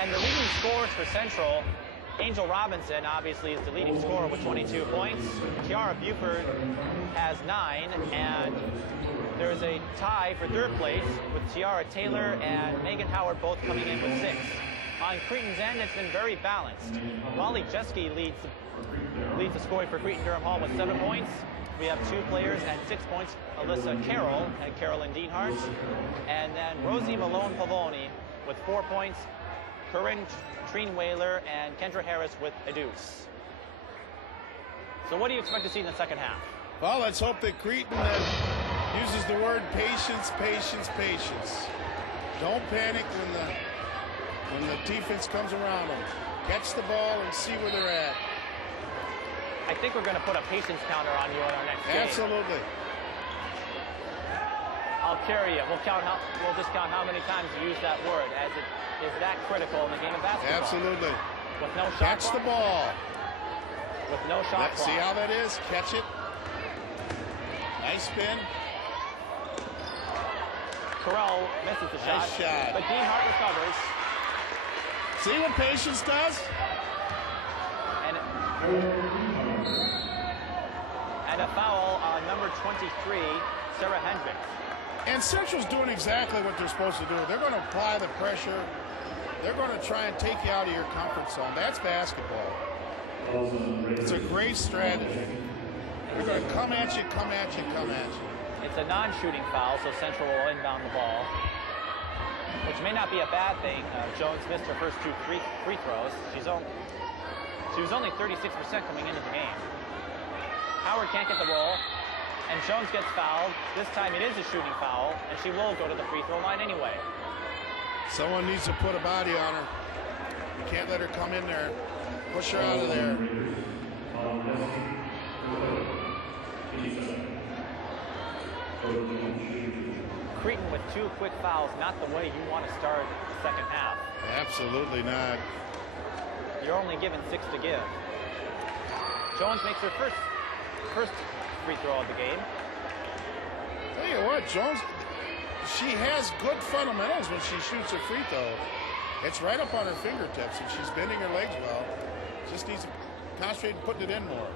And the leading scorers for Central, Angel Robinson obviously is the leading scorer with 22 points. Tiara Buford has 9, and there's a tie for third place with Tiara Taylor and Megan Howard both coming in with 6. On Cretin's end, it's been very balanced. Molly Jeske leads the scoring for Cretin-Derham Hall with 7 points. We have 2 players at 6 points, Alyssa Carroll and Carolyn Dienhart. And then Rosie Malone-Pavoni with 4 points, Corinne Treen-Whaler and Kendra Harris with a deuce. So what do you expect to see in the second half? Well, let's hope that Cretin uses the word patience, patience, patience. Don't panic when the defense comes around them. Catch the ball and see where they're at. I think we're going to put a patience counter on you in our next game. Absolutely. I'll carry you. We'll just count how many times you use that word, as it is that critical in the game of basketball. Absolutely. With no shot Catch the ball. With no shot clock. See how that is? Catch it. Nice spin. Carell misses the shot. Nice shot. But Dienhart recovers. See what patience does? And a foul on number 23, Sarah Hendricks. And Central's doing exactly what they're supposed to do. They're going to apply the pressure. They're going to try and take you out of your comfort zone. That's basketball. It's a great strategy. They're going to come at you, come at you, come at you. It's a non-shooting foul, so Central will inbound the ball, which may not be a bad thing. Jones missed her first 2 free throws. She was only 36% coming into the game. Howard can't get the roll, and Jones gets fouled. This time it is a shooting foul, and she will go to the free throw line anyway. Someone needs to put a body on her. You can't let her come in there. Push her out of there. Cretin with 2 quick fouls, not the way you want to start the second half. Absolutely not. You're only given 6 to give. Jones makes her first free throw of the game. Tell you what, Jones, she has good fundamentals when she shoots a free throw. It's right up on her fingertips, and she's bending her legs well. Just needs to concentrate on putting it in more.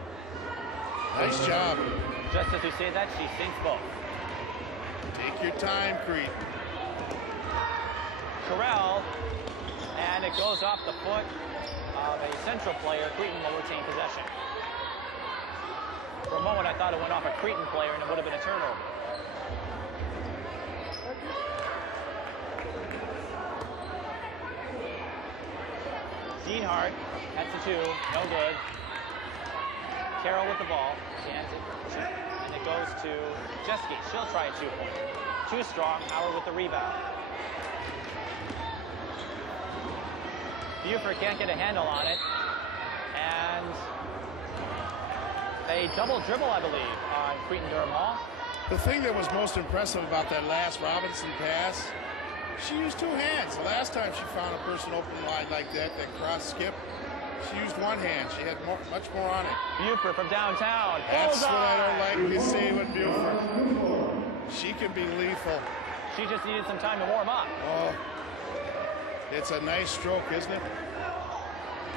Nice job. Just as you say that, she sinks both. Take your time, Cretin. Carell, and it goes off the foot of a Central player. Cretin will retain possession. For a moment, I thought it went off a Cretin player, and it would have been a turnover. Dienhart, that's the 2, no good. Carroll with the ball, she hands it, and it goes to Jeske. She'll try a 2-pointer. Too strong, Howard with the rebound. Buford can't get a handle on it, and a double dribble, I believe, on Cretin-Derham Hall. The thing that was most impressive about that last Robinson pass, she used 2 hands. The last time she found a person open wide like that cross skip, she used 1 hand. She had much more on it. Buford from downtown. That's Bullseye! what I don't like to see with Buford. She can be lethal. She just needed some time to warm up. Oh, it's a nice stroke, isn't it?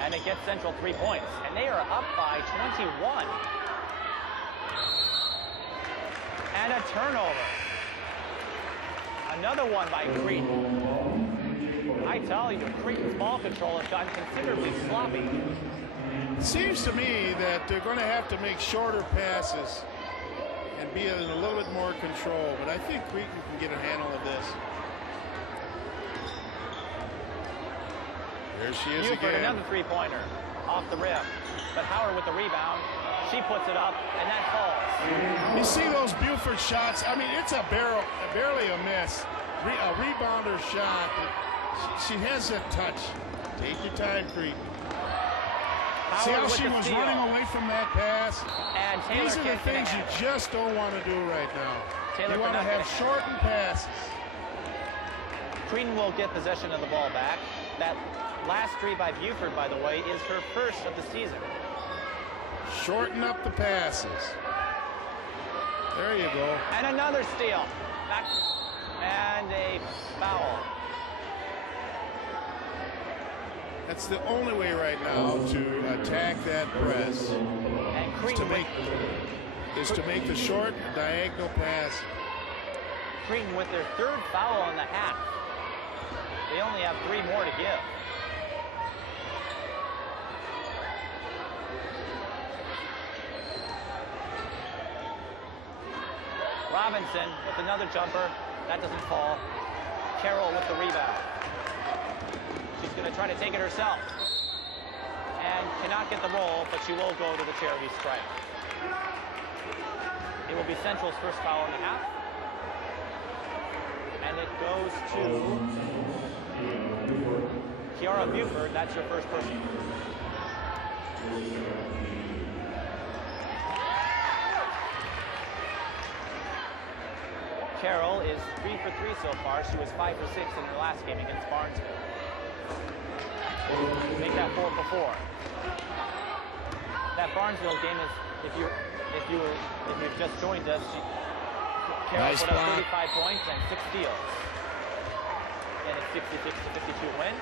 And it gets Central 3 points. And they are up by 21. And a turnover. Another one by Cretin. I tell you, Cretin's ball control has gotten considerably sloppy. It seems to me that they're going to have to make shorter passes and be in a little bit more control. But I think Cretin can get a handle of this. There she is Buford, again. another 3-pointer off the rim. But Howard with the rebound. She puts it up, and that falls. You see those Buford shots? I mean, it's barely a miss. A rebounder shot. She has that touch. Take your time, Cretin. See how she was running away from that pass? And Taylor These are the things you just don't want to do right now. You want to have shortened passes. Cretin will get possession of the ball back. That last 3 by Buford, by the way, is her first of the season. Shorten up the passes. There you go. And another steal. Back. And a foul. That's the only way right now to attack that press. And Is to make the short diagonal pass. Cretin with their third foul on the half. They only have 3 more to give. Robinson with another jumper. That doesn't fall. Carroll with the rebound. She's going to try to take it herself. And cannot get the roll, but she will go to the charity stripe. It will be Central's first foul in the half. And it goes to Kiara Buford. That's your first person. Carroll is 3 for 3 so far. She was 5 for 6 in her last game against Barnesville. Make that 4 for 4. That Barnesville game is, if you've just joined us, Carroll put up 35 points and 6 steals. And a 66 to 52 win.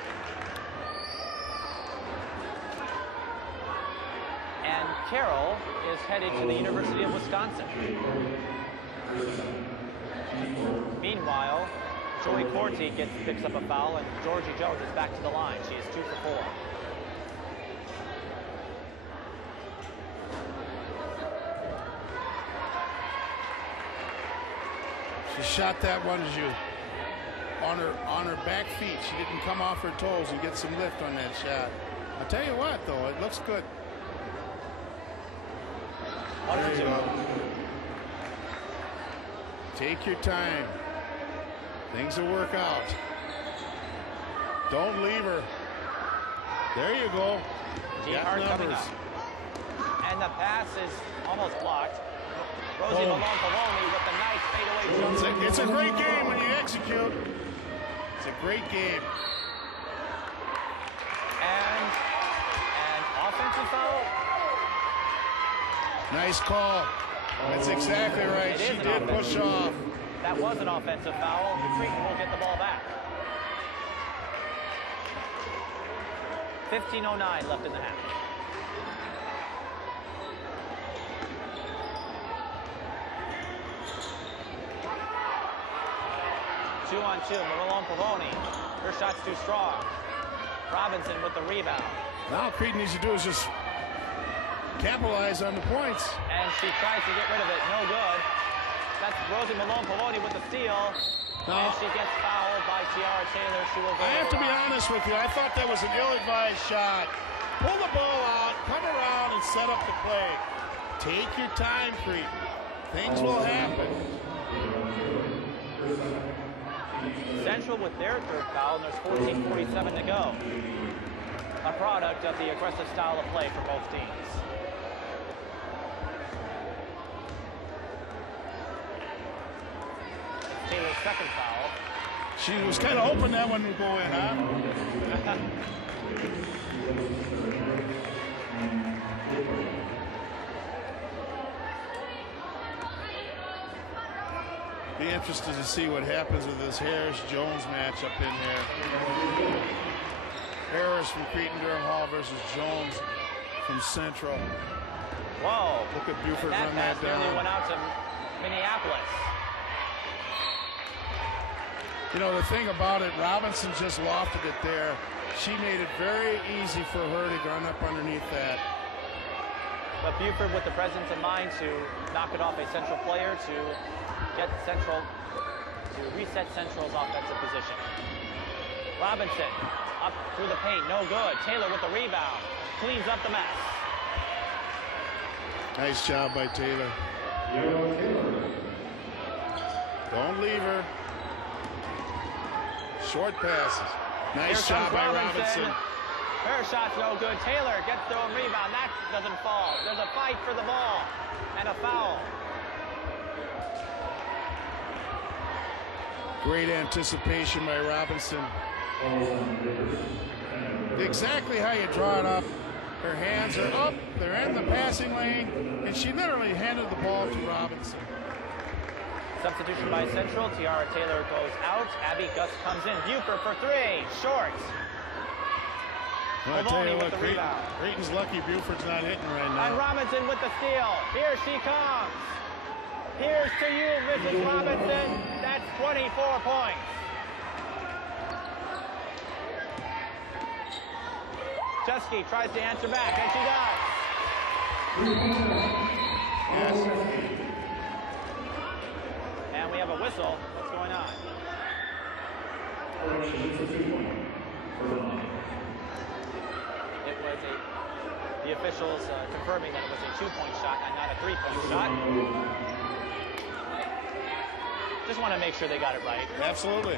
And Carroll is headed to the University of Wisconsin. Meanwhile, Joey Corti picks up a foul, and Georgie Jones is back to the line. She is 2 for 4. She shot that one on her back feet. She didn't come off her toes and get some lift on that shot. I'll tell you what, though, it looks good. There you go. Take your time. Things will work out. Don't leave her. There you go. Got numbers. And the pass is almost blocked. Rosie Malone-Pavoni with the nice fadeaway jump. It's a great game when you execute. It's a great game. And an offensive foul. Nice call. That's exactly right. She did push off. That was an offensive foul. The Cretin will get the ball back. 15:09 left in the half. Two on two. Malone-Pavoni. Her shot's too strong. Robinson with the rebound. Now Cretin needs to do is just capitalize on the points. And she tries to get rid of it. No good. That's Rosie Malone-Pavoni with the steal. And she gets fouled by Tiara Taylor. She will go. I have to be honest with you. I thought that was an ill-advised shot. Pull the ball out, come around, and set up the play. Take your time, Cretin. Things will happen. Central with their third foul, and there's 14:47 to go. A product of the aggressive style of play for both teams. Taylor's second foul. She was kind of hoping that one would go in, huh? Be interested to see what happens with this Harris-Jones matchup in here. Harris from Cretin-Derham Hall versus Jones from Central. Whoa. Look at Buford that run that down. Nearly went out to Minneapolis. You know, the thing about it, Robinson just lofted it there. She made it very easy for her to run up underneath that. But Buford with the presence of mind to knock it off a Central player to get Central, to reset Central's offensive position. Robinson up through the paint, no good. Taylor with the rebound, cleans up the mess. Nice job by Taylor. Don't leave her. Short passes. Nice job by Robinson. Her shot's no good. Taylor gets the rebound. That doesn't fall. There's a fight for the ball and a foul. Great anticipation by Robinson. Exactly how you draw it up. Her hands are up. They're in the passing lane. And she literally handed the ball to Robinson. Substitution by Central. Tiara Taylor goes out. Abby Gus comes in. Buford for three. Short. Well, I tell you with what, the rebound. Creighton's lucky Buford's not hitting right And now. Robinson with the steal. Here she comes. Here's to you, Mrs. Robinson. That's 24 points. Chesky tries to answer back, and she does. Yes. And we have a whistle. What's going on? It was the officials confirming that it was a 2-point shot and not a 3-point shot. Just want to make sure they got it right. Absolutely.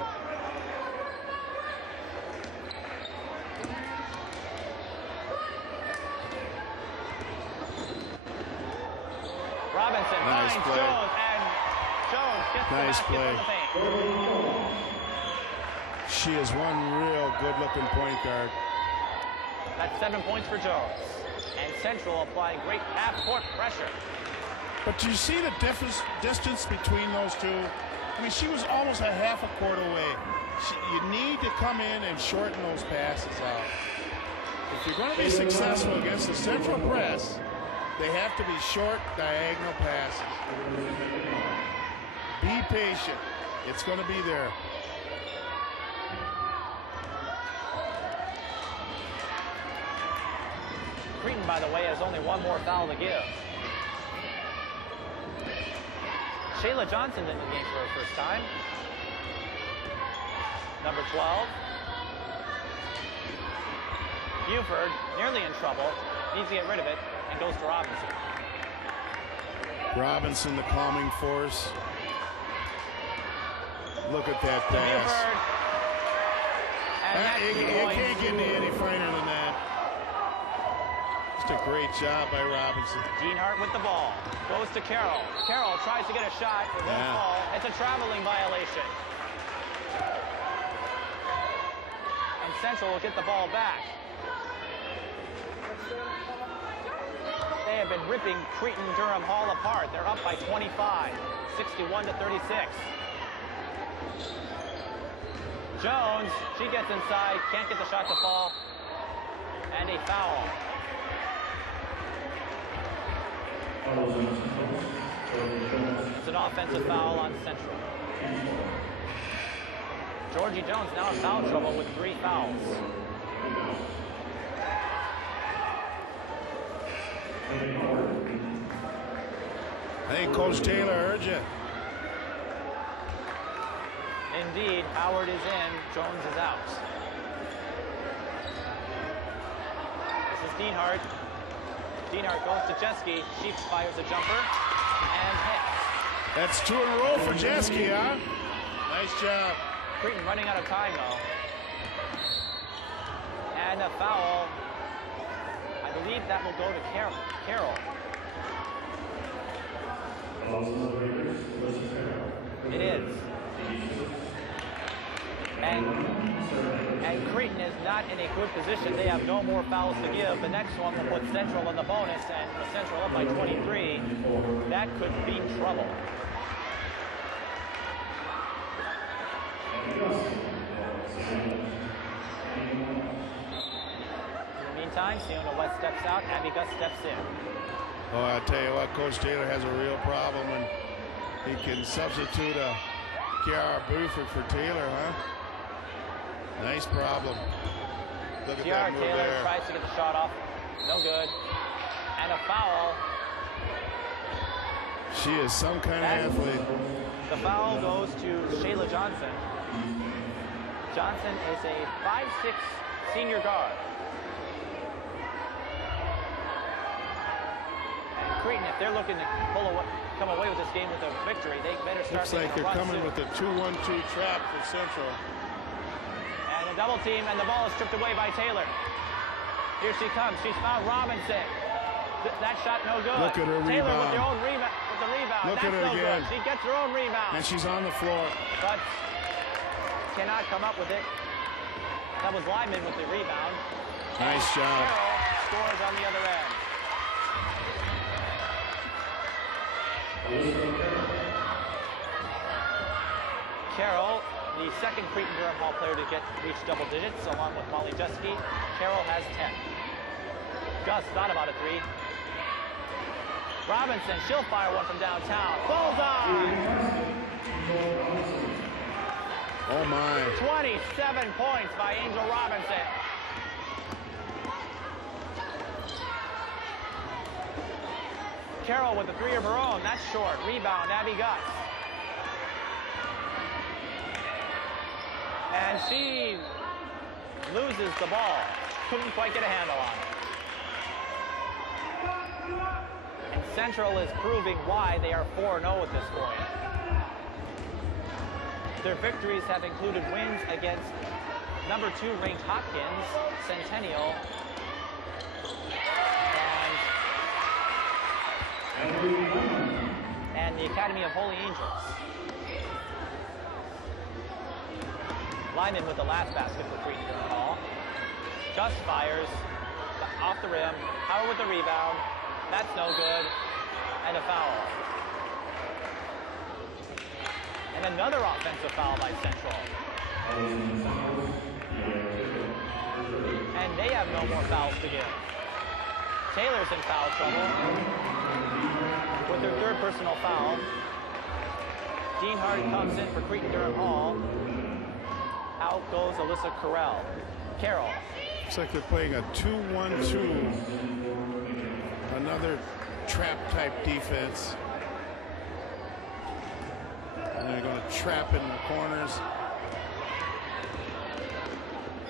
Robinson Nice finds play. Jones, and Jones gets Nice the basket play. from the paint. She is one real good-looking point guard. That's 7 points for Jones. And Central applying great half-court pressure. But do you see the distance between those two? I mean, she was almost a half a court away. You need to come in and shorten those passes out. If you're going to be successful against the Central press, they have to be short, diagonal passes. Be patient. It's going to be there. Cretin, by the way, has only one more foul to give. Shayla Johnson's in the game for her first time. Number 12. Buford, nearly in trouble, needs to get rid of it, and goes to Robinson. Robinson, the calming force. Look at that To pass. Buford. And that's You 2 can't points. get any finer than that. Just a great job by Robinson. Deanhart with the ball. Goes to Carroll. Carroll tries to get a shot. It won't Yeah. fall. It's a traveling violation. And Central will get the ball back. They have been ripping Cretin-Derham Hall apart. They're up by 25, 61-36. Jones, she gets inside, can't get the shot to fall, and a foul. It's an offensive foul on Central. Georgie Jones now in foul trouble with 3 fouls. I think Coach Taylor heard you. Indeed, Howard is in, Jones is out. This is Deanhart. Deanhart goes to Chesky. She fires a jumper and hits. That's 2 in a row for Jeske, huh? Nice job. Cretin running out of time, though. And a foul. I believe that will go to Carroll. It is. And Cretin is not in a good position. They have no more fouls to give. The next one will put Central in the bonus, and with Central up by 23, that could mean trouble. In the meantime, Siona West steps out, Abby Gus steps in. Oh, I tell you what, Coach Taylor has a real problem, and he can substitute a Kiara Buford for Taylor, huh? Nice problem. Look at Kiara that move Taylor there. tries to get the shot off. No good. And a foul. She is some kind of athlete. The foul goes to Shayla Johnson. Johnson is a 5'6" senior guard. And Cretin, if they're looking to come away with this game with a victory, they better start Looks like making they're a run coming soon. with a 2-1-2 trap for Central. And a double team, and the ball is stripped away by Taylor. Here she comes. She's found Robinson. That shot no good. Look at her Taylor rebound. with the own rebound. Look That's at her no again. good. She gets her own rebound. And she's on the floor. But cannot come up with it. That was Lyman with the rebound. Nice And job. Carroll scores on the other end. Carroll, the second Cretin-Derham Hall player to reach double digits, along with Molly Jeske. Carroll has 10. Gus thought about a three. Robinson, she'll fire one from downtown. Bullseye! Oh my. 27 points by Angel Robinson. Carroll with a three of her own. That's short. Rebound, Abby Gus. And she loses the ball. Couldn't quite get a handle on it. And Central is proving why they are 4-0 at this point. Their victories have included wins against number 2 ranked Hopkins, Centennial, and the Academy of Holy Angels. Lyman with the last basket for Cretin-Derham Hall. Gus fires off the rim. Howard with the rebound. That's no good. And a foul. And another offensive foul by Central. And they have no more fouls to give. Taylor's in foul trouble with their third personal foul. Dean Hart comes in for Cretin-Derham Hall. Out goes Alyssa Carroll. Looks like they're playing a 2-1-2. Another trap-type defense. And they're going to trap in the corners.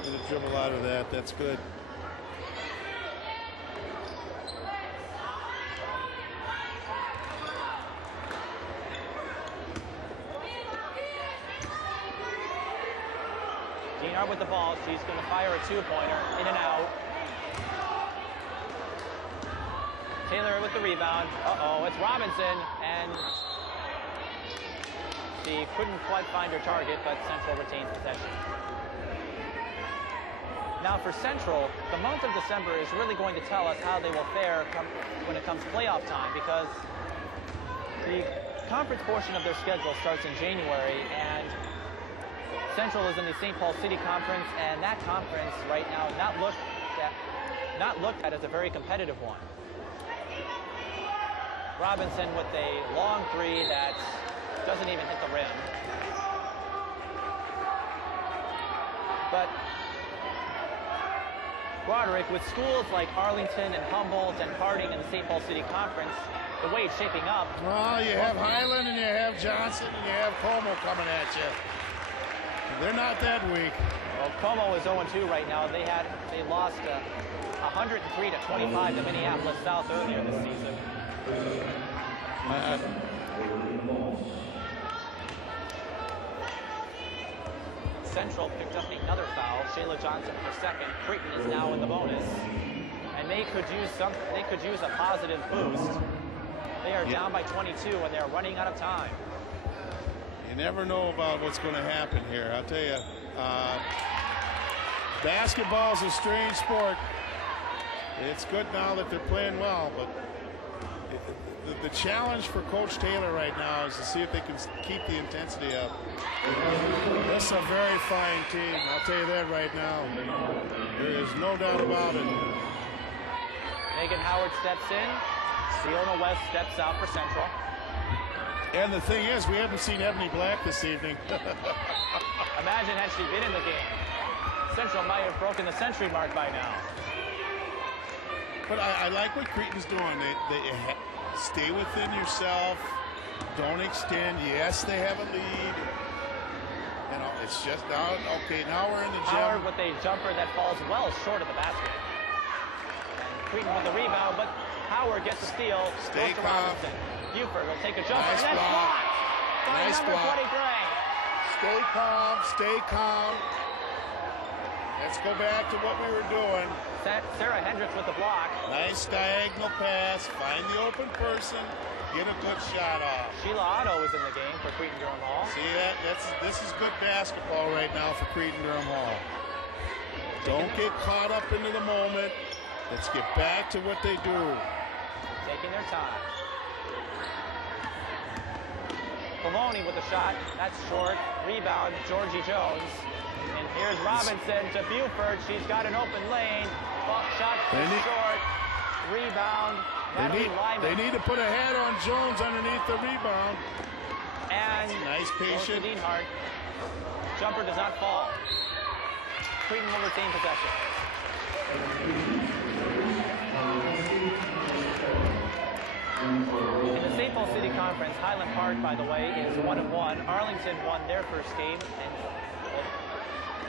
Get a dribble out of that. That's good. With the ball, she's going to fire a two-pointer, in and out. Taylor with the rebound. Uh-oh, it's Robinson, and she couldn't quite find her target, but Central retains possession. Now for Central, the month of December is really going to tell us how they will fare when it comes playoff time, because the conference portion of their schedule starts in January, and Central is in the St. Paul City Conference, and that conference right now not looked at as a very competitive one. Robinson with a long three that doesn't even hit the rim. But Broderick, with schools like Arlington and Humboldt and Harding in the St. Paul City Conference, the way it's shaping up. Well, you have Highland and you have Johnson and you have Como coming at you. They're not that weak. Well, Como is 0-2 right now. They lost 103-25 to Minneapolis South earlier this season. Central picked up another foul. Shayla Johnson for second. Cretin is now in the bonus, and they could use a positive boost. They are down by 22 and they're running out of time. You never know about what's going to happen here. I'll tell you, basketball is a strange sport. It's good now that they're playing well, but the challenge for Coach Taylor right now is to see if they can keep the intensity up. This is a very fine team. I'll tell you that right now. There is no doubt about it. Megan Howard steps in. Fiona West steps out for Central. And the thing is, we haven't seen Ebony Black this evening. Imagine had she been in the game. Central might have broken the century mark by now. But I like what Cretin's doing. They stay within yourself. Don't extend. Yes, they have a lead. You know, it's just now. Okay, now we're in the gym. Howard with a jumper that falls well short of the basket. And Cretin with the rebound, but Howard gets a steal. Stay calm. Buford will take a jumper. Nice and block. By Nice number block. 23. Stay calm. Stay calm. Let's go back to what we were doing. Sarah Hendricks with the block. Nice diagonal pass. Find the open person. Get a good shot off. Sheila Otto is in the game for Cretin-Derham Hall. See that? This is good basketball right now for Cretin-Derham Hall. Don't get caught up into the moment. Let's get back to what they do. Taking their time. Maloney with a shot. That's short. Rebound, Georgie Jones. And here's Robinson to Buford. She's got an open lane. Shot short. Rebound. They need to put a hat on Jones underneath the rebound. And nice patient. Dienhart. Jumper does not fall. Cretin will retain possession. In the St. Paul City Conference, Highland Park, by the way, is 1-1. Arlington won their first game,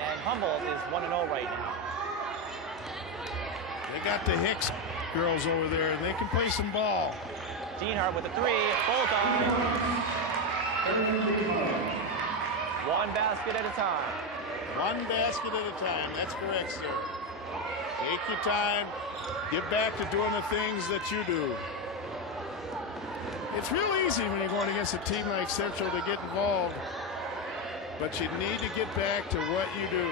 and Humboldt is 1-0 right now. They got the Hicks girls over there, and they can play some ball. Dienhart with a three, full time. One basket at a time. One basket at a time, that's correct, sir. Take your time, get back to doing the things that you do. It's real easy when you're going against a team like Central to get involved, but you need to get back to what you do.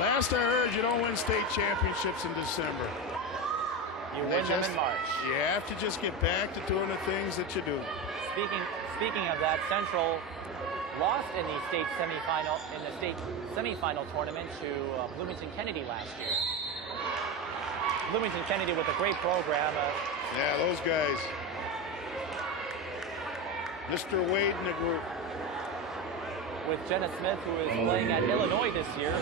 Last I heard, you don't win state championships in December. You win them in March. You have to just get back to doing the things that you do. Speaking of that, Central lost in the state semifinal tournament to Bloomington Kennedy last year. Bloomington Kennedy with a great program. Yeah, those guys. Mr. Wade in the group. With Jenna Smith, who is playing at Illinois this year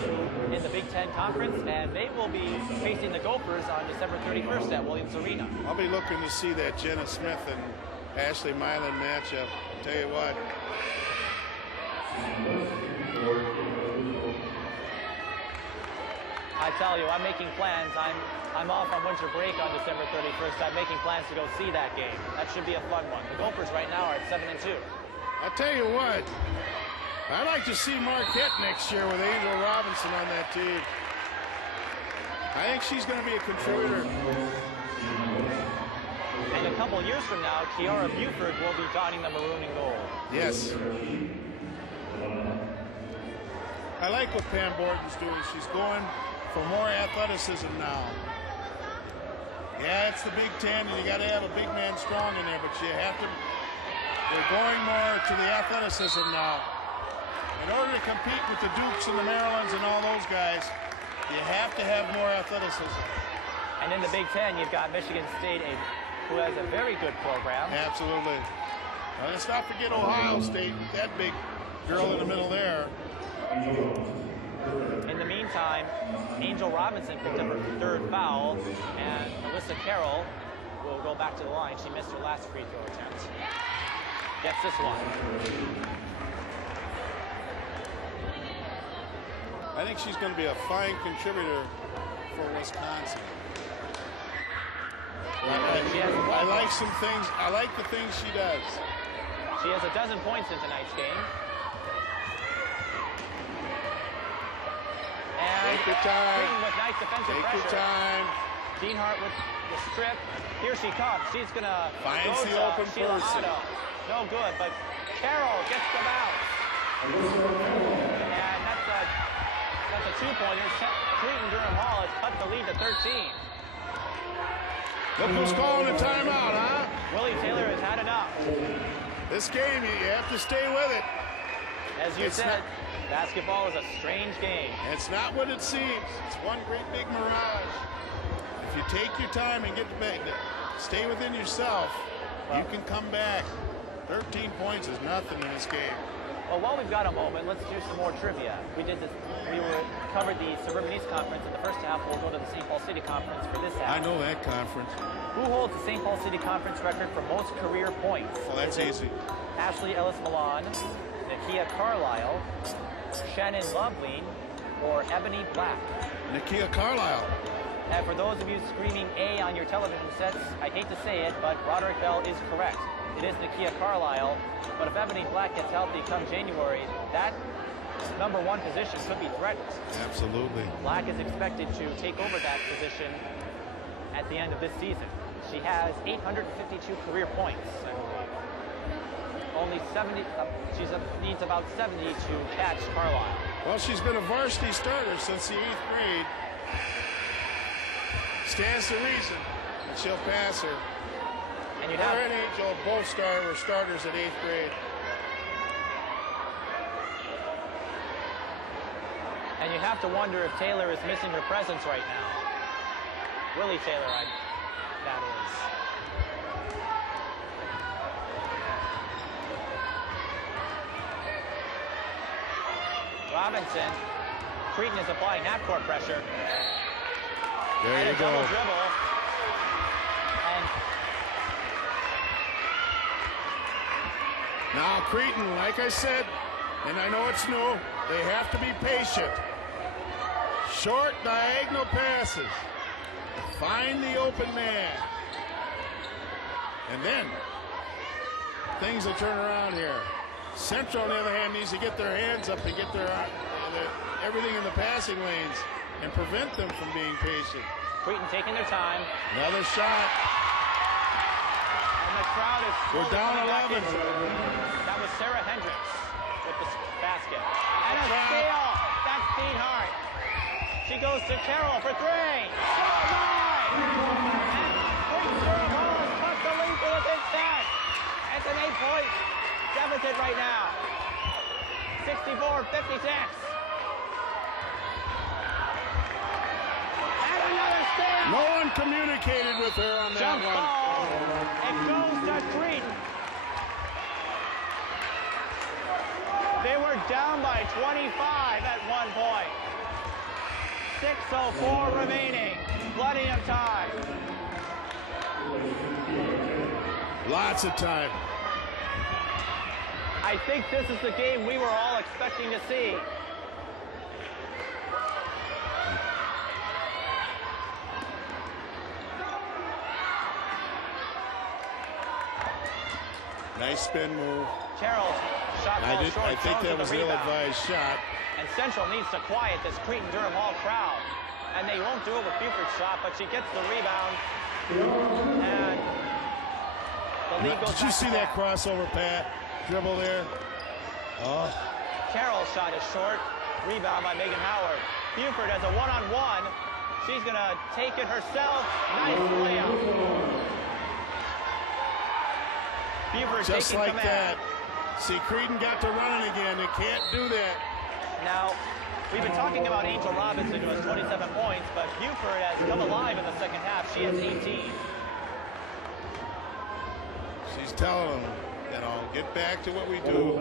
in the Big Ten Conference, and they will be facing the Gophers on December 31st at Williams Arena. I'll be looking to see that Jenna Smith and Ashley Milan matchup. I'll tell you what. I tell you, I'm making plans. I'm off on winter break on December 31st. I'm making plans to go see that game. That should be a fun one. The Gophers right now are at 7-2. I'll tell you what. I'd like to see Marquette next year with Angel Robinson on that team. I think she's going to be a contributor. And a couple years from now, Kiara Buford will be donning the maroon and gold. Yes. I like what Pam Borden's doing. She's going for more athleticism now. Yeah, it's the Big Ten, and you got to have a big man strong in there, but you have to. They're going more to the athleticism now. In order to compete with the Dukes and the Marylands and all those guys, you have to have more athleticism. And in the Big Ten, you've got Michigan State, who has a very good program. Absolutely. Now, let's not forget Ohio State, that big girl in the middle there. In the meantime, Angel Robinson picked up her third foul, and Alyssa Carroll will go back to the line. She missed her last free throw attempt. Gets this one. I think she's going to be a fine contributor for Wisconsin. I like some things. I like the things she does. She has 12 points in tonight's game. And take your time. With nice defensive pressure. Take your time. Dienhart with the strip. Here she comes. She's going to finds the open person. No good, but Carroll gets the bounce. And that's a two-pointer. Cretin-Derham Hall has cut the lead to 13. Look who's calling a timeout, huh? Willie Taylor has had enough. This game, you have to stay with it. As you said, basketball is a strange game. It's not what it seems. It's one great big mirage. If you take your time and get back, stay within yourself, you can come back. 13 points is nothing in this game. Well, while we've got a moment, let's do some more trivia. We covered the Suburban East Conference in the first half. We'll go to the St. Paul City Conference for this half. I know that conference. Who holds the St. Paul City Conference record for most career points? Well, that's easy. Ashley Ellis Milan, Nakia Carlisle, Shannon Loveleen, or Ebony Black? Nakia Carlisle. And for those of you screaming A on your television sets, I hate to say it, but Broderick Bell is correct. It is Nakia Carlisle, but if Ebony Black gets healthy come January, that #1 position could be threatened. Absolutely. Black is expected to take over that position at the end of this season. She has 852 career points, I believe. Only 70, she needs about 70 to catch Carlisle. Well, she's been a varsity starter since the 8th grade. Stands to reason that she'll pass her. And Her and Angel both were starters at 8th grade. And you have to wonder if Taylor is missing her presence right now. Willie Taylor, that is. Robinson. Cretin is applying half-court pressure. There you and a go. double dribble. And now Cretin, like I said, and I know it's new, they have to be patient. Short diagonal passes. Find the open man. And then things will turn around here. Central, on the other hand, needs to get their hands up and get their everything in the passing lanes and prevent them from being patient. Cretin taking their time. Another shot. And the crowd is We're down 11. That was Sarah Hendricks with the basket. And a steal. That's Dean Hart. She goes to Carroll for three. Cretin-Derham Hall has cut the lead to within 10. It's an 8-point deficit right now. 64-56. And another steal. No one communicated with her on that Jump one. ball. It goes to Cretin. They were down by 25 at one point. 6:04 remaining. Plenty of time. Lots of time. I think this is the game we were all expecting to see. Nice spin move. Carroll's shot I falls short. think Jones that with was the the rebound. ill-advised shot. And Central needs to quiet this Cretin-Derham Hall crowd. And they won't do it with Buford's shot, but she gets the rebound. And the lead goes Did you see that crossover dribble there? Oh. Carroll's shot is short. Rebound by Megan Howard. Buford has a one-on-one. She's going to take it herself. Nice layup. Buford Just taking like command. that. See, Cretin got to running again. They can't do that. Now, we've been talking about Angel Robinson, who has 27 points, but Buford has come alive in the second half. She has 18. She's telling them, you know, get back to what we do.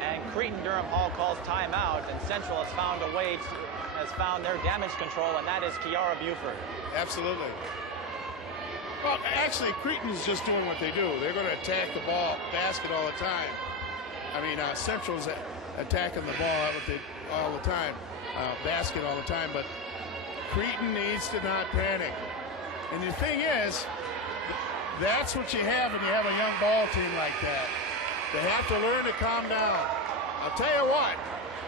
And Cretin-Derham Hall calls timeout, and Central has found a way, has found their damage control, and that is Kiara Buford. Absolutely. Well, actually, Cretin is just doing what they do. They're going to attack the basket all the time. I mean, Central's attacking the ball all the time, basket all the time, but Cretin needs to not panic. And the thing is, that's what you have when you have a young ball team like that. They have to learn to calm down. I'll tell you what,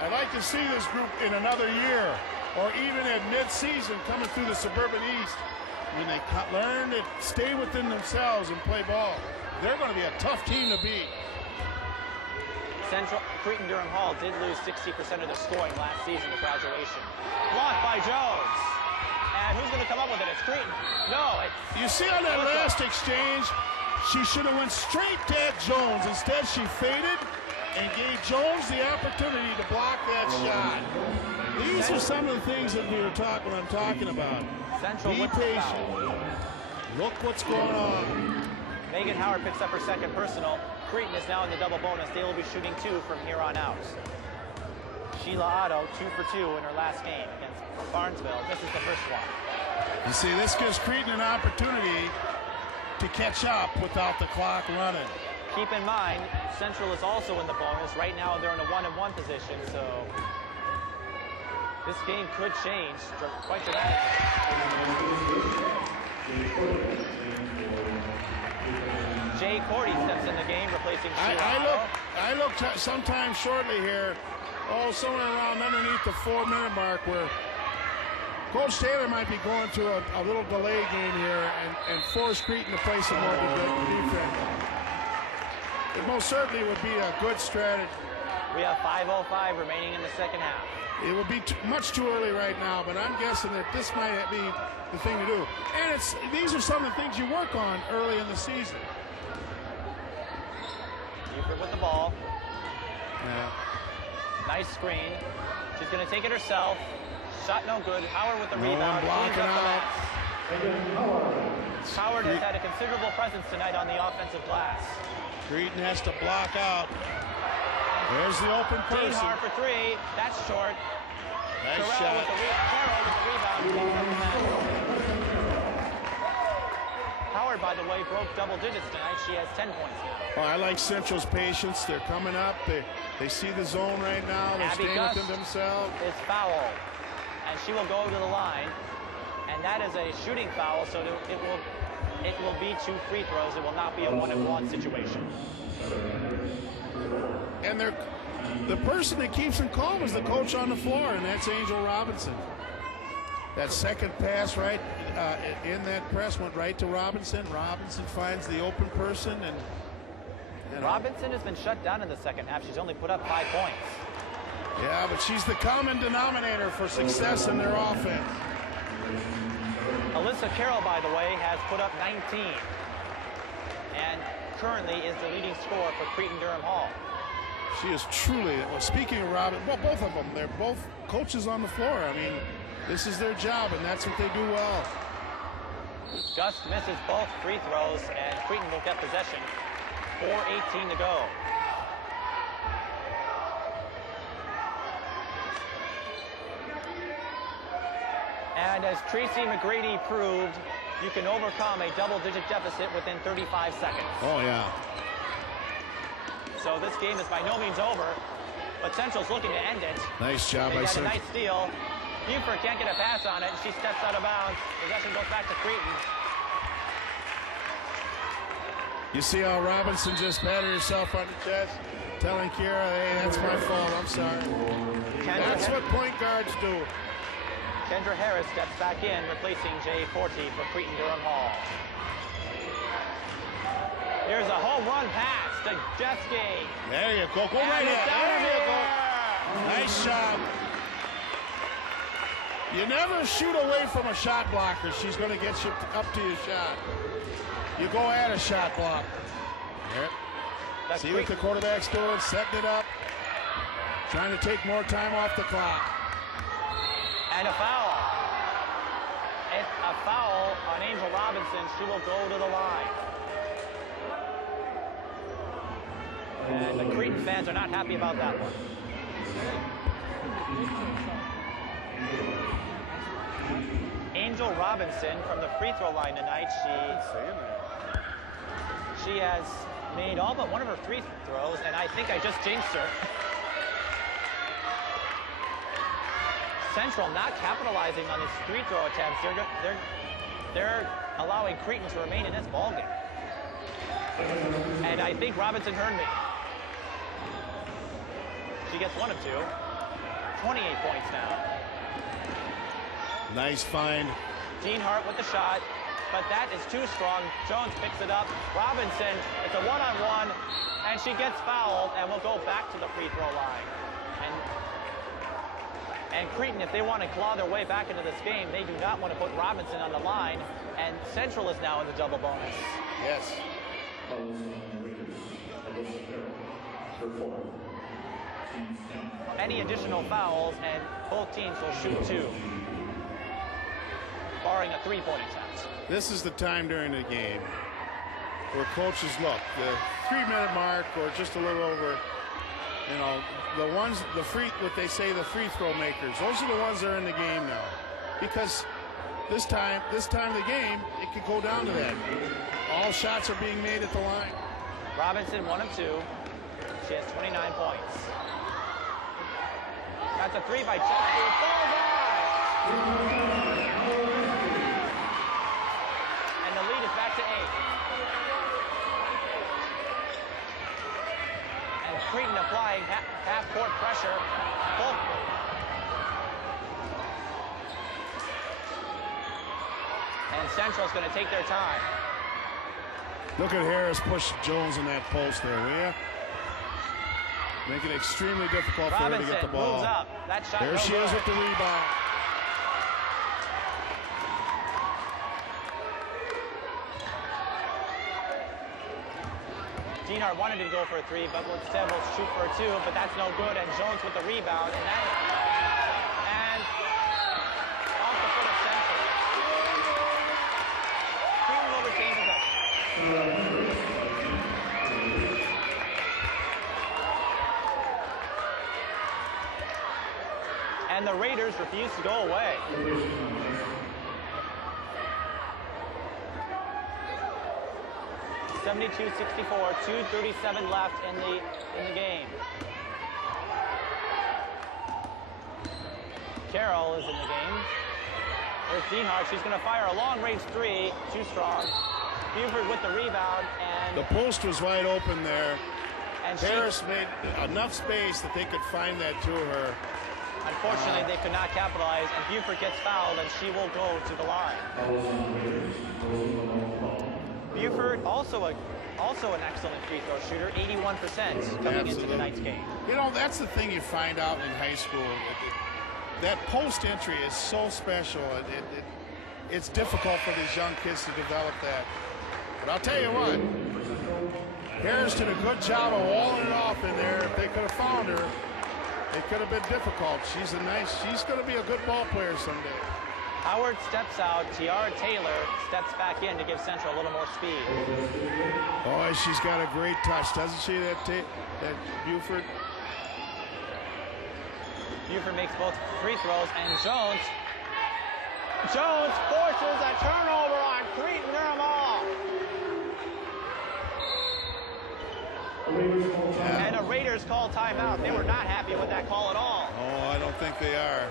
I'd like to see this group in another year, or even at mid-season coming through the Suburban East. When they learn to stay within themselves and play ball, they're going to be a tough team to beat. Central Cretin-Derham Hall did lose 60% of their scoring last season to graduation. Blocked by Jones. And who's going to come up with it? It's Cretin. No, it's... You see on that last exchange, she should have went straight at Jones. Instead, she faded and gave Jones the opportunity to block that shot. These are some of the things that I'm talking about. Central Be patient. Look what's going on. Megan Howard picks up her second personal. Cretin is now in the double bonus. They will be shooting 2 from here on out. Sheila Otto, 2 for 2 in her last game against Barnesville. This is the first one. You see, this gives Cretin an opportunity to catch up without the clock running. Keep in mind, Central is also in the bonus. Right now, they're in a 1-and-1 position, so this game could change quite dramatically. Jay Cordy steps in the game, replacing Sheila. I looked sometime shortly here, somewhere around underneath the 4-minute mark, where Coach Taylor might be going to a little delay game here and force Cretin to play some more defense. It most certainly would be a good strategy. We have 5:05 remaining in the second half. It would be much too early right now, but I'm guessing that this might be the thing to do. And these are some of the things you work on early in the season. Buford with the ball. Yeah. Nice screen. She's going to take it herself. Shot no good. Howard with the rebound. Blocking out. Howard has had a considerable presence tonight on the offensive glass. Cretin has to block out. There's the open person. Dean for three. That's short. Nice Carroll shot. with the rebound. Howard, by the way, broke double digits tonight. She has 10 points now. Oh, I like Central's patience. They're coming up. They see the zone right now. They're Abby staying Gus within themselves. is foul, and she will go to the line, and that is a shooting foul, so it will be 2 free throws. It will not be a 1-and-1 situation. And the person that keeps them calm is the coach on the floor, and that's Angel Robinson. That second pass right in that press went right to Robinson. Robinson finds the open person, and Robinson has been shut down in the second half. She's only put up 5 points. yeah, but she's the common denominator for success in their offense. Alyssa Carroll, by the way, has put up 19 and currently is the leading scorer for Cretin-Derham Hall. She is truly, well, speaking of Robin, well, both of them, they're both coaches on the floor. I mean, this is their job, and that's what they do well. Gus misses both free throws, and Cretin will get possession. 4:18 to go. And as Tracy McGrady proved, you can overcome a double-digit deficit within 35 seconds. Oh, yeah. So this game is by no means over, but Central's looking to end it. Nice job They by got a Central. nice steal. Buford can't get a pass on it, and she steps out of bounds. Possession goes back to Cretin. You see how Robinson just patted herself on the chest, telling Kira, hey, that's my fault, I'm sorry. That's what point guards do. Kendra Harris steps back in, replacing Jay Forte for Cretin-Derham Hall. Here's a home run pass to Jeske. There you go. Go right ahead. There you go. Nice shot. You never shoot away from a shot blocker. She's going to get you up to your shot. You go at a shot block. There. See what the quarterback's doing, setting it up, trying to take more time off the clock. And a foul. It's a foul on Angel Robinson. She will go to the line. And the Cretin fans are not happy about that one. Angel Robinson from the free throw line tonight. She has made all but one of her free throws, and I think I just jinxed her. Central not capitalizing on these free throw attempts. They're allowing Cretin to remain in this ballgame. And I think Robinson heard me. She gets one of two. 28 points now. Nice find. Dean Hart with the shot, but that is too strong. Jones picks it up. Robinson, it's a one-on-one, and she gets fouled, and will go back to the free throw line. And Cretin, if they want to claw their way back into this game, they do not want to put Robinson on the line, and Central is now in the double bonus. Yes. Any additional fouls, and both teams will shoot 2, barring a three-point attempt. This is the time during the game where coaches look, the 3-minute mark or just a little over, you know, what they say, the free throw makers, those are the ones that are in the game now. Because this time of the game, it could go down to that. All shots are being made at the line. Robinson, 1 of 2. She has 29 points. That's a 3 by Jeske. And the lead is back to 8. And Cretin applying half-court pressure. And Central's going to take their time. Look at Harris push Jones in that post there, will you? Make it extremely difficult for her to get the ball. Moves up. That shot there she is with the rebound. Dienhart wanted to go for a 3, but instead will shoot for a 2, but that's no good. And Jones with the rebound, and off the foot of Central. Cretin will retain possession. And the Raiders refuse to go away. (72-64), 2:37 left in the game. Carroll is in the game. There's Dienhart. She's going to fire a long-range 3. Too strong. Buford with the rebound, and the post was wide open there. And Harris made enough space that they could find that to her. Unfortunately, they could not capitalize, and Buford gets fouled, and she will go to the line. Buford, also an excellent free throw shooter, 81% coming into tonight's game. You know, that's the thing you find out in high school. That post entry is so special. It's difficult for these young kids to develop that. But I'll tell you what, Harris did a good job of walling it off in there. If they could have found her, it could have been difficult. She's going to be a good ball player someday. Howard steps out. Tiara Taylor steps back in to give Central a little more speed. Boy, she's got a great touch, doesn't she, that Buford? Buford makes both free throws, and Jones forces a turnover on Cretin-Derham Hall. And the Raiders call timeout. They were not happy with that call at all. Oh, I don't think they are.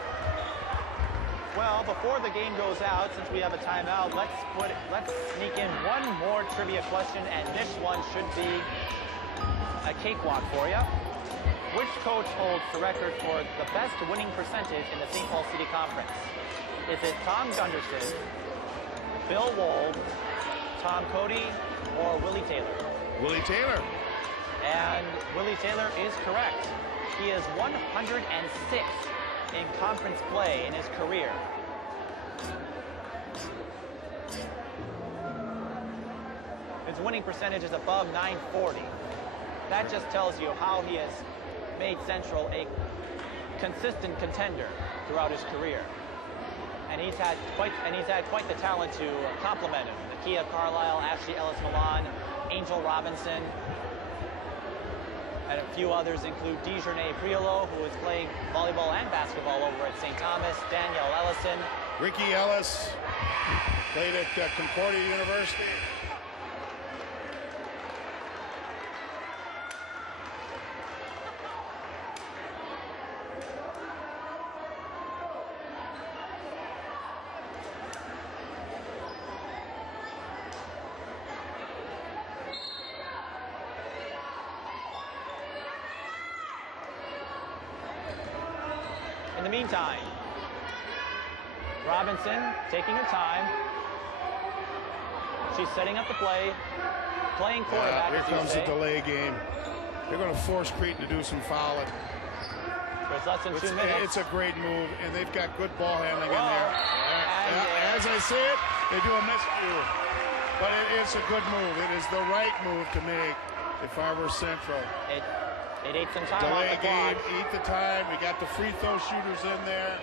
Well, before the game goes out, since we have a timeout, let's sneak in one more trivia question, and this one should be a cakewalk for you. Which coach holds the record for the best winning percentage in the St. Paul City Conference? Is it Tom Gunderson, Bill Wold, Tom Cody, or Willie Taylor? Willie Taylor. And Willie Taylor is correct. He is 106th in conference play in his career. His winning percentage is above .940. That just tells you how he has made Central a consistent contender throughout his career. And he's had quite the talent to complement him. Nakia Carlisle, Ashley Ellis-Milan, Angel Robinson, and a few others include Dejournay Priolo, who is playing volleyball and basketball over at St. Thomas, Danielle Ellison. Ricky Ellis played at Concordia University. In the meantime, Robinson taking her time. She's setting up the play, playing quarterback. Here comes the delay game. They're going to force Cretin to do some fouling. There's less than 2 minutes. It's a great move, and they've got good ball handling in there. As I say it, they do a miscue. But it's a good move. It is the right move to make if I were Central. It ate some time delay on the game, clock. eat the time. We got the free throw shooters in there.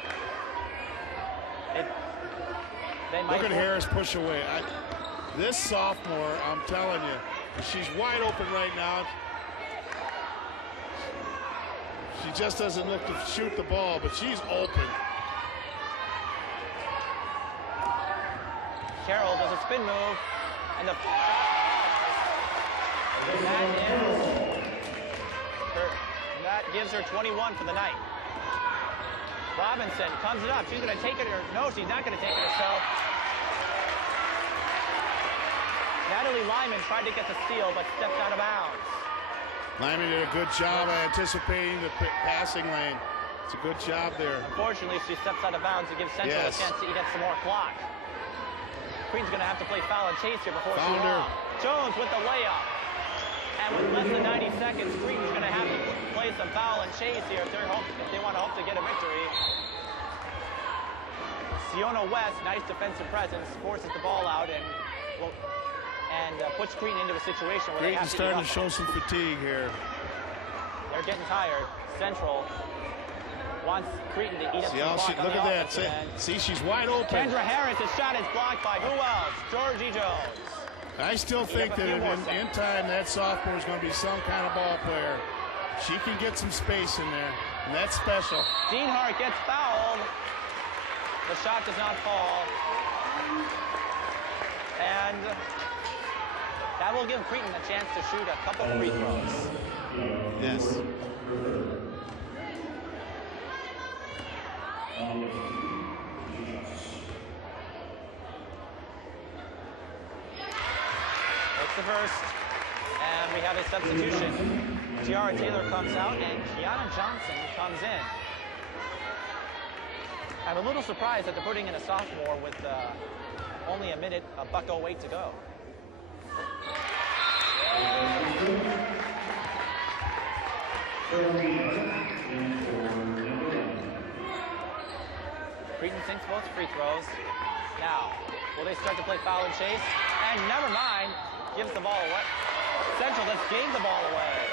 Look at Harris push away. This sophomore, I'm telling you, she's wide open right now. She just doesn't look to shoot the ball, but she's open. Carroll does a spin move, and that gives her 21 for the night. Robinson comes it up. She's going to take it. No, she's not going to take it herself. Natalie Lyman tried to get the steal, but stepped out of bounds. Lyman did a good job of anticipating the passing lane. It's a good job there. Unfortunately, she steps out of bounds to give Central a chance to eat up some more clock. Cretin's going to have to play foul and chase here before too long. Jones with the layup. And with less than 90 seconds, Cretin's going to have to play some foul and chase here if they want to hope to get a victory. Siona West, nice defensive presence, forces the ball out, and and puts Cretin into a situation where they have to starting to show some fatigue here. They're getting tired. Central wants Cretin to eat up some clock on look the at that. offensive end. See, she's wide open. Kendra Harris' shot is blocked by who else? Georgie Jones. I still think that in time that sophomore is going to be some kind of ball player. She can get some space in there, and that's special. Deanhart gets fouled. The shot does not fall. And that will give Cretin a chance to shoot a couple free throws. Yes. It's the first, and we have a substitution. Tiara Taylor comes out, and Kiana Johnson comes in. I'm a little surprised that they're putting in a sophomore with only a $1:08 to go. Cretin sinks both free throws. Now, will they start to play foul and chase? And never mind, gives the ball away. Central just gave the ball away.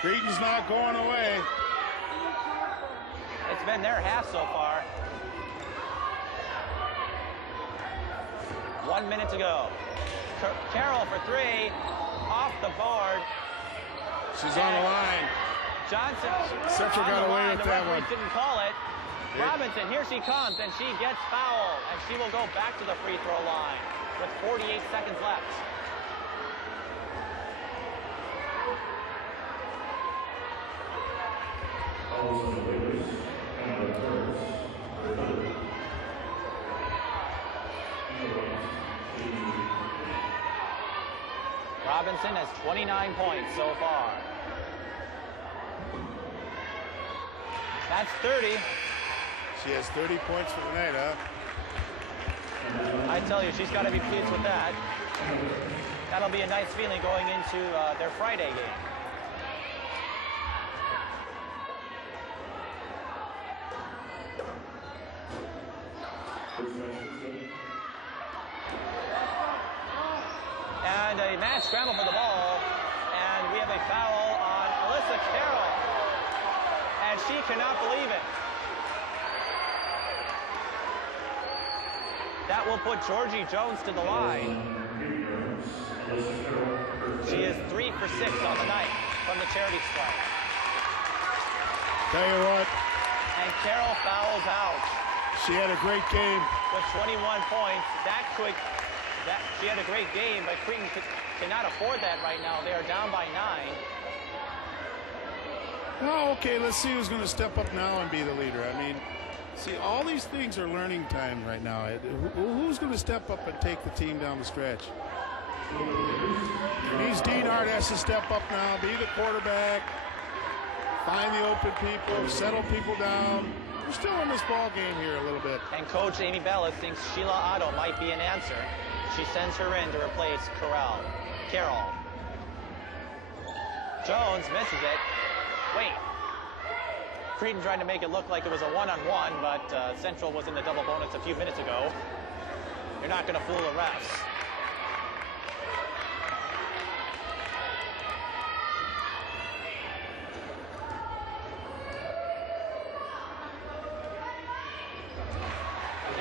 Cretin's not going away. It's been their half so far. 1 minute to go. Carroll for three, off the board. She's on the line. Johnson Central got away with that one. Didn't call it. Robinson, here she comes, and she gets fouled, and she will go back to the free throw line with 48 seconds left. Robinson has 29 points so far. That's 30. She has 30 points for the night, huh? I tell you, she's got to be pleased with that. That'll be a nice feeling going into their Friday game. And a mad scramble for the ball, and we have a foul on Alyssa Carroll, and she cannot believe it. That will put Georgie Jones to the line. She is 3 for 6 on the night from the charity stripe. Tell you what. And Carroll fouls out. She had a great game. With 21 points. She had a great game, but Cretin cannot afford that right now. They are down by 9. Well, okay, let's see who's going to step up now and be the leader. I mean, see, all these things are learning time right now. Who's going to step up and take the team down the stretch? Denise Deanhart has to step up now, be the quarterback, find the open people, settle people down. We're still in this ball game here a little bit. And Coach Amy Bellis thinks Sheila Otto might be an answer. She sends her in to replace Carroll. Jones misses it. Wait. Cretin tried to make it look like it was a one-on-one, but Central was in the double bonus a few minutes ago. You're not going to fool the refs.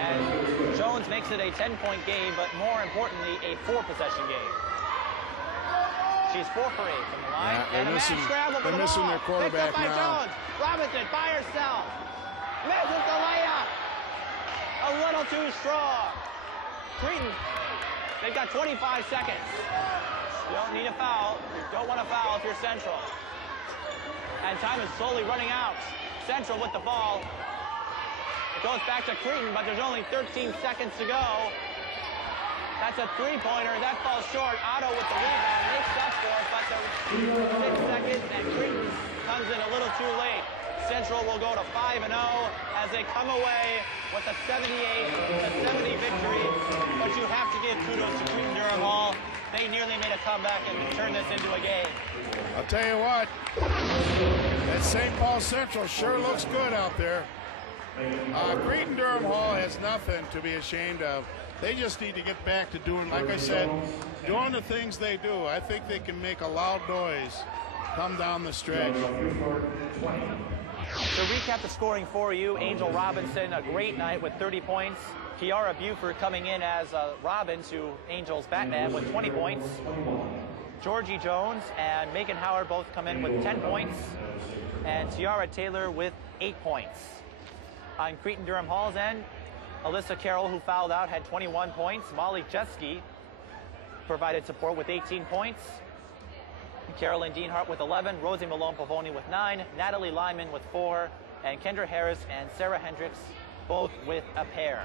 And Jones makes it a 10-point game, but more importantly, a 4-possession game. She's 4 for 8 from the line. Yeah, and a mad scramble for the ball. They're missing their quarterback Picked up by now. Jones. Robinson by herself. Misses the layup. A little too strong. Cretin, they've got 25 seconds. You don't need a foul. You don't want a foul if you're Central. And time is slowly running out. Central with the ball. It goes back to Cretin, but there's only 13 seconds to go. That's a three-pointer. That falls short. Otto with the rebound makes up for it, but there's 6 seconds, and Cretin comes in a little too late. Central will go to 5-0 as they come away with a 78-70 victory. But you have to give kudos to Cretin-Derham Hall. They nearly made a comeback and turned this into a game. I'll tell you what, that St. Paul Central sure looks good out there. Cretin-Derham Hall has nothing to be ashamed of. They just need to get back to doing, like I said, doing the things they do. I think they can make a loud noise come down the stretch. To recap the scoring for you, Angel Robinson, a great night with 30 points. Kiara Buford coming in as Robin to Angel's Batman with 20 points. Georgie Jones and Megan Howard both come in with 10 points. And Tiara Taylor with 8 points. On Cretin-Derham Hall's end, Alyssa Carroll, who fouled out, had 21 points. Molly Jeske provided support with 18 points. Carolyn Deanhart with 11, Rosie Malone-Pavoni with 9, Natalie Lyman with 4, and Kendra Harris and Sarah Hendricks both with a pair.